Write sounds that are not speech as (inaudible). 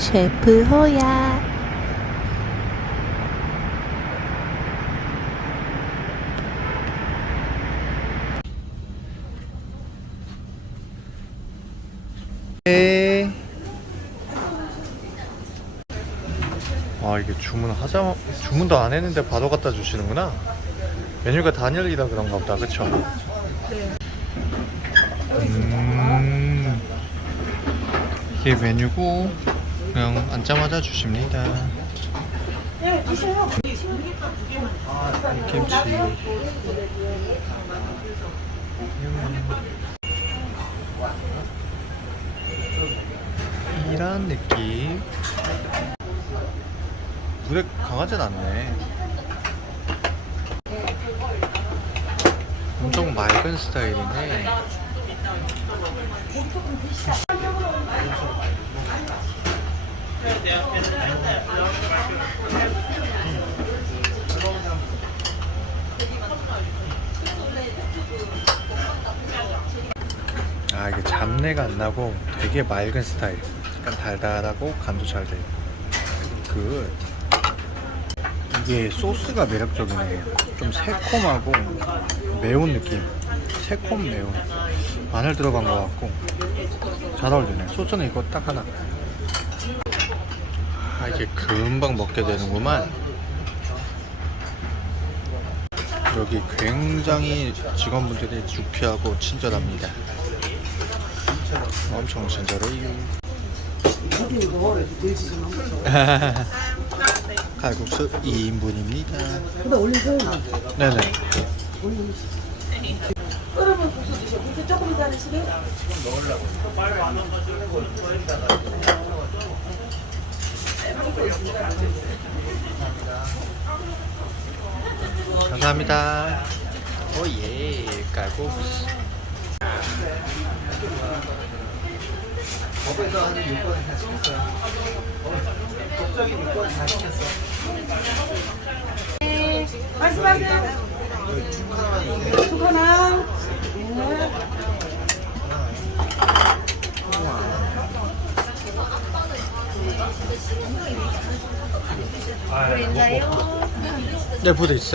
셰프 호야. 네. 아 이게 주문하자 주문도 안 했는데 바로 갖다 주시는구나. 메뉴가 단일이라 그런가 보다, 그쵸? 음, 이게 메뉴고 그냥 앉자마자 주십니다. 김치. 이런 느낌. 물에 강하진 않네. 엄청 맑은 스타일이네. 아 이게 잡내가 안 나고 되게 맑은 스타일. 약간 달달하고 간도 잘 돼. 그 이게 소스가 매력적이네. 좀 새콤하고 매운 느낌. 새콤 매운. 마늘 들어간 것 같고 잘 어울리네. 소스는 이거 딱 하나. 아 이게 금방 먹게 되는구만. 여기 굉장히 직원분들이 유쾌하고 친절합니다. 엄청 친절해요. (laughs) 칼국수 2인분입니다. 근데 올리세요. 네네. 끓으면 국수 드셔. 국수 조금 이따 하시게. 감사합니다. 오예, 칼국수. 법에서 하는 다 시켰어요. 법적인 요건을 다 시켰어. 말씀하세요. 두 하나. 보인가요? 네, 보도 있어.